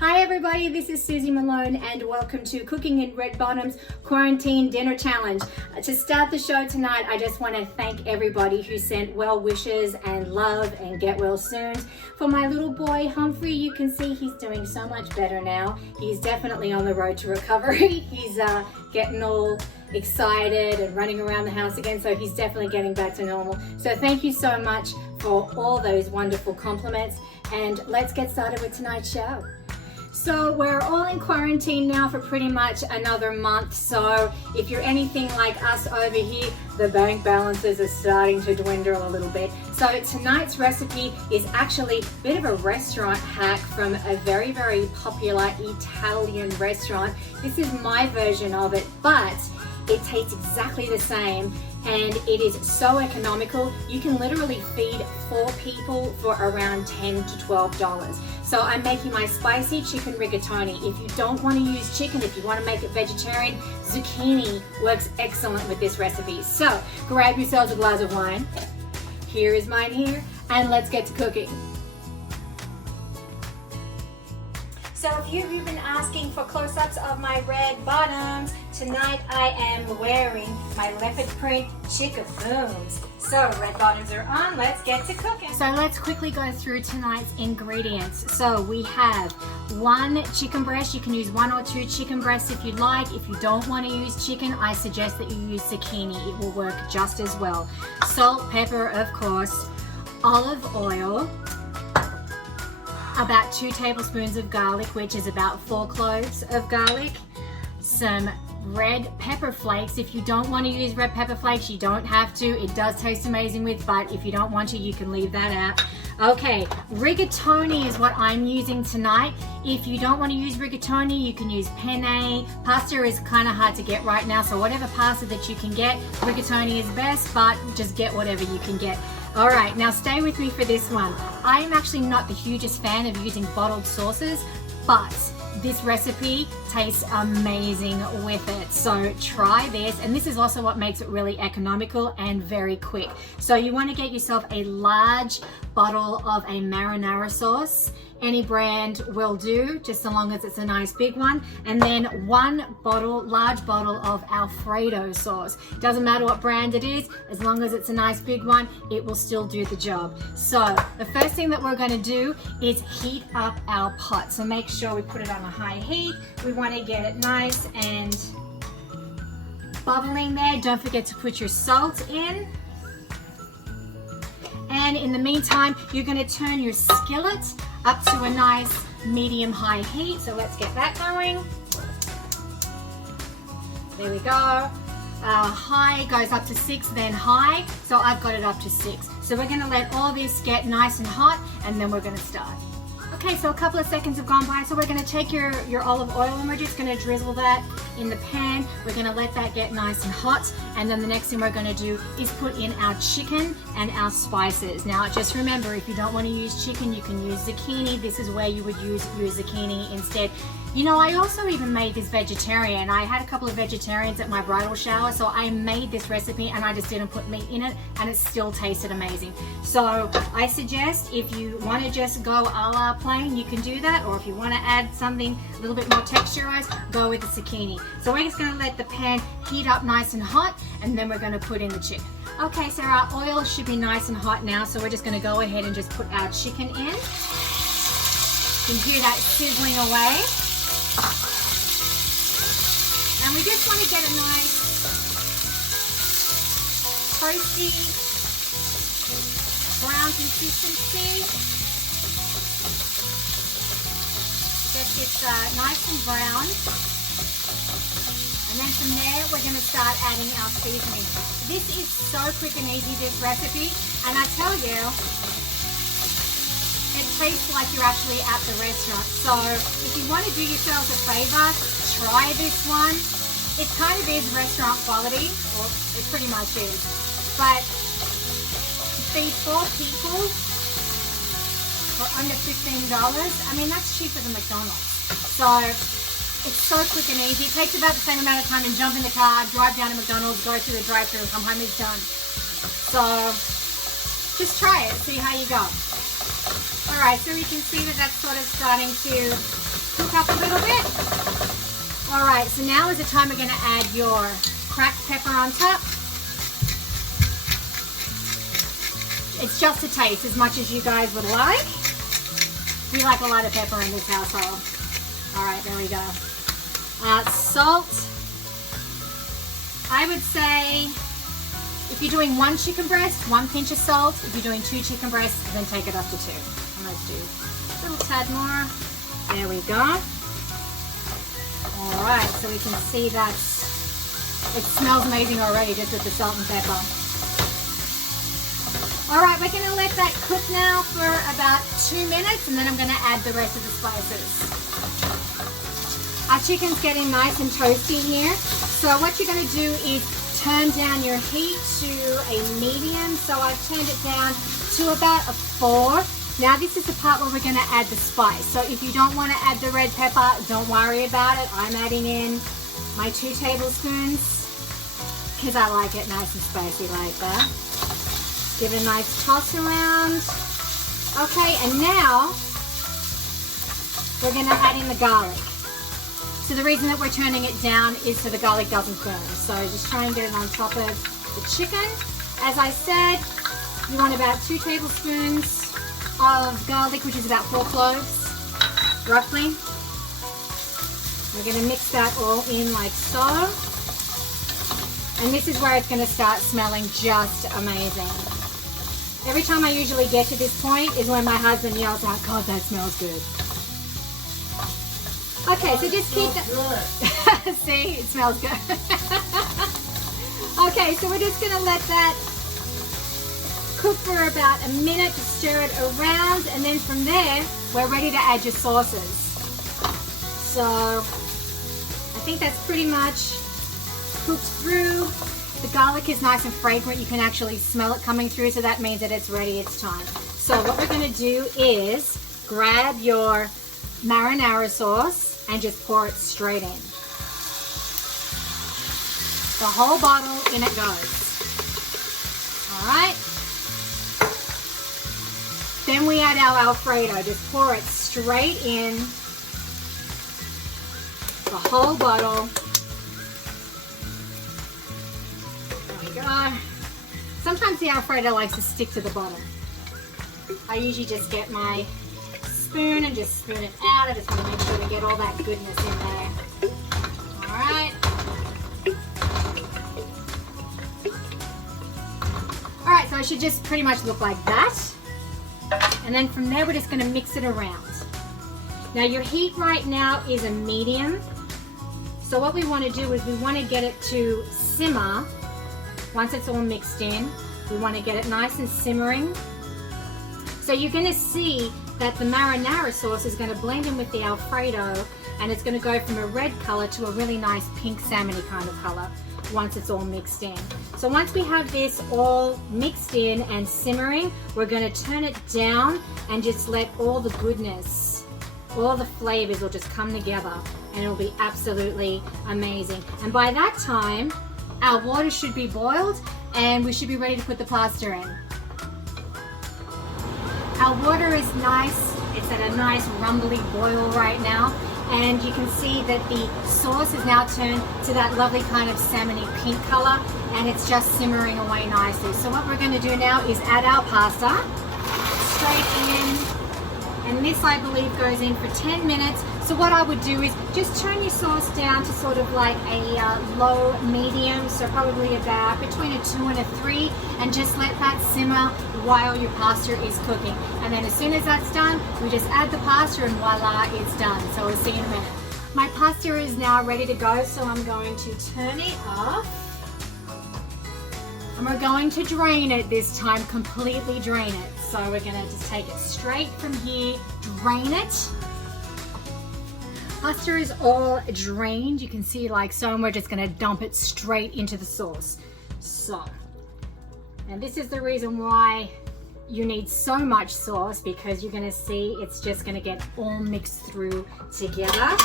Hi everybody, this is Suzie Malone and welcome to Cooking in Red Bottoms Quarantine Dinner Challenge. To start the show tonight, I just want to thank everybody who sent well wishes and love and get well soon. For my little boy Humphrey, you can see he's doing so much better now. He's definitely on the road to recovery. He's getting all excited and running around the house again, so he's definitely getting back to normal. So thank you so much for all those wonderful compliments, and let's get started with tonight's show. So we're all in quarantine now for pretty much another month, so if you're anything like us over here, the bank balances are starting to dwindle a little bit. So tonight's recipe is actually a bit of a restaurant hack from a very, very popular Italian restaurant. This is my version of it, but it tastes exactly the same and it is so economical. You can literally feed 4 people for around $10 to $12. So I'm making my spicy chicken rigatoni. If you don't want to use chicken, if you want to make it vegetarian, zucchini works excellent with this recipe. So grab yourselves a glass of wine. Here is mine here, and let's get to cooking. So if you've been asking for close-ups of my red bottoms, tonight I am wearing my leopard print chick-a-booms. So red bottoms are on, let's get to cooking. So let's quickly go through tonight's ingredients. So we have 1 chicken breast. You can use 1 or 2 chicken breasts if you'd like. If you don't want to use chicken, I suggest that you use zucchini. It will work just as well. Salt, pepper, of course, olive oil, about 2 tablespoons of garlic, which is about 4 cloves of garlic, some red pepper flakes. If you don't want to use red pepper flakes, you don't have to. It does taste amazing with, but if you don't want to, you can leave that out. Okay, rigatoni is what I'm using tonight. If you don't want to use rigatoni, you can use penne. Pasta is kind of hard to get right now, so whatever pasta that you can get, rigatoni is best, but just get whatever you can get. All right, now stay with me for this one. I am actually not the hugest fan of using bottled sauces, but this recipe tastes amazing with it. So try this, and this is also what makes it really economical and very quick. So you want to get yourself a large bottle of a marinara sauce. Any brand will do, just so long as it's a nice big one. And then 1 large bottle of Alfredo sauce. Doesn't matter what brand it is, as long as it's a nice big one, it will still do the job. So the first thing that we're going to do is heat up our pot. So make sure we put it on a high heat. We want to get it nice and bubbling there. Don't forget to put your salt in. And in the meantime, you're going to turn your skillet up to a nice medium-high heat. So let's get that going. There we go. High goes up to 6, then high. So I've got it up to 6. So we're going to let all this get nice and hot, and then we're going to start. Okay, so a couple of seconds have gone by, so we're going to take your olive oil and we're just going to drizzle that in the pan. We're going to let that get nice and hot, and then the next thing we're going to do is put in our chicken and our spices. Now just remember, if you don't want to use chicken, you can use zucchini. This is where you would use zucchini instead. You know, I also even made this vegetarian. I had a couple of vegetarians at my bridal shower, so I made this recipe and I just didn't put meat in it, and it still tasted amazing. So I suggest if you want to just go a la plain, you can do that, or if you want to add something a little bit more texturized, go with the zucchini. So we're just going to let the pan heat up nice and hot, and then we're going to put in the chicken. Okay, so our oil should be nice and hot now, so we're just going to go ahead and just put our chicken in. You can hear that sizzling away. And we just want to get a nice toasty brown consistency. Get this nice and brown. And then from there, we're going to start adding our seasoning. This is so quick and easy, this recipe. And I tell you, it tastes like you're actually at the restaurant. So if you want to do yourselves a favor, try this one. It kind of is restaurant quality, or it pretty much is. But to feed 4 people for under $15, I mean, that's cheaper than McDonald's. So it's so quick and easy. It takes about the same amount of time to jump in the car, drive down to McDonald's, go through the drive-thru, come home, it's done. So just try it, see how you go. All right, so you can see that that's sort of starting to cook up a little bit. All right, so now is the time we're going to add your cracked pepper on top. It's just a taste, as much as you guys would like. We like a lot of pepper in this household. All right, there we go. Salt. I would say if you're doing 1 chicken breast, 1 pinch of salt. If you're doing 2 chicken breasts, then take it up to 2. And let's do a little tad more. There we go. All right, so we can see that it smells amazing already just with the salt and pepper. All right, we're gonna let that cook now for about 2 minutes, and then I'm gonna add the rest of the spices. Our chicken's getting nice and toasty here. So what you're gonna do is turn down your heat to a medium. So I've turned it down to about a 4. Now this is the part where we're gonna add the spice. So if you don't wanna add the red pepper, don't worry about it. I'm adding in my 2 tablespoons because I like it nice and spicy like that. Give it a nice toss around. Okay, and now we're gonna add in the garlic. So the reason that we're turning it down is so the garlic doesn't burn. So just try and get it on top of the chicken. As I said, you want about 2 tablespoons of garlic, which is about 4 cloves, roughly. We're gonna mix that all in like so. And this is where it's gonna start smelling just amazing. Every time I usually get to this point is when my husband yells out, God, that smells good. Okay, so just keep that. See, it smells good. Okay, so we're just gonna let that cook for about a minute to stir it around, and then from there, we're ready to add your sauces. So, I think that's pretty much cooked through. The garlic is nice and fragrant. You can actually smell it coming through, so that means that it's ready, it's time. So what we're gonna do is grab your marinara sauce and just pour it straight in. The whole bottle, in it goes. All right. Then we add our Alfredo. Just pour it straight in. The whole bottle. There we go. Sometimes the Alfredo likes to stick to the bottom. I usually just get my spoon and just spoon it out. I just want to make sure to get all that goodness in there. All right. All right, so it should just pretty much look like that. And then from there, we're just going to mix it around. Now your heat right now is a medium. So what we want to do is we want to get it to simmer. Once it's all mixed in, we want to get it nice and simmering. So you're going to see that the marinara sauce is going to blend in with the Alfredo, and it's going to go from a red color to a really nice pink salmony kind of color once it's all mixed in. So once we have this all mixed in and simmering, we're going to turn it down and just let all the goodness, all the flavors will just come together, and it'll be absolutely amazing. And by that time, our water should be boiled and we should be ready to put the pasta in. Our water is nice, it's at a nice rumbly boil right now, and you can see that the sauce is now turned to that lovely kind of salmony pink color, and it's just simmering away nicely. So what we're going to do now is add our pasta straight in, and this I believe goes in for 10 minutes. So what I would do is just turn your sauce down to sort of like a low medium, so probably about between a 2 and a 3, and just let that simmer while your pasta is cooking. And then as soon as that's done, we just add the pasta and voila, it's done. So we'll see you in a minute. My pasta is now ready to go, so I'm going to turn it off. And we're going to drain it this time, completely drain it. So we're gonna just take it straight from here, drain it. Pasta is all drained, you can see like so, and we're just gonna dump it straight into the sauce. So, and this is the reason why you need so much sauce, because you're gonna see it's just gonna get all mixed through together.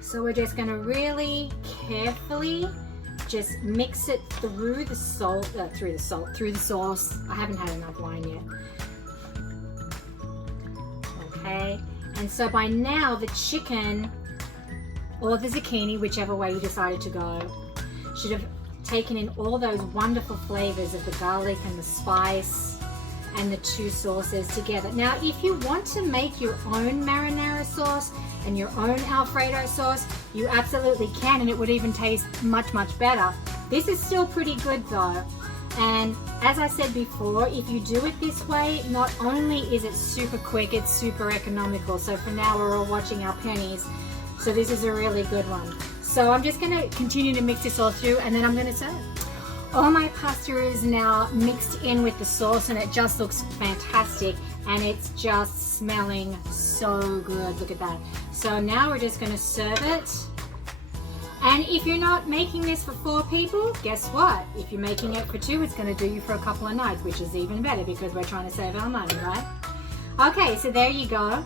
So we're just gonna really carefully just mix it through the sauce. I haven't had enough wine yet. okay? And so by now the chicken or the zucchini, whichever way you decided to go, should have taken in all those wonderful flavors of the garlic and the spice and the two sauces together. Now, if you want to make your own marinara sauce and your own Alfredo sauce, you absolutely can, and it would even taste much, much better. This is still pretty good though. And as I said before, if you do it this way, not only is it super quick, it's super economical. So for now, we're all watching our pennies. So this is a really good one. So I'm just gonna continue to mix this all through, and then I'm gonna serve. All my pasta is now mixed in with the sauce, and it just looks fantastic, and it's just smelling so good. Look at that. So now we're just gonna serve it. And if you're not making this for 4 people, guess what? If you're making it for 2, it's gonna do you for a couple of nights, which is even better because we're trying to save our money, right? Okay, so there you go.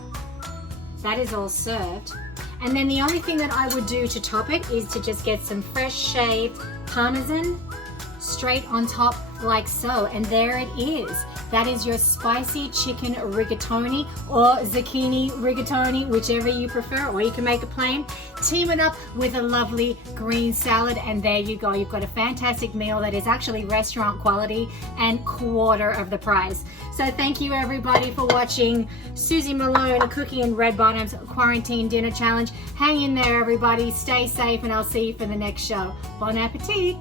That is all served. And then the only thing that I would do to top it is to just get some fresh shaved Parmesan straight on top like so. And there it is. That is your spicy chicken rigatoni or zucchini rigatoni, whichever you prefer, or you can make it plain. Team it up with a lovely green salad, and there you go. You've got a fantastic meal that is actually restaurant quality and quarter of the price. So thank you everybody for watching Suzie Malone Cooking in Red Bottoms Quarantine Dinner Challenge. Hang in there everybody, stay safe, and I'll see you for the next show. Bon appetit!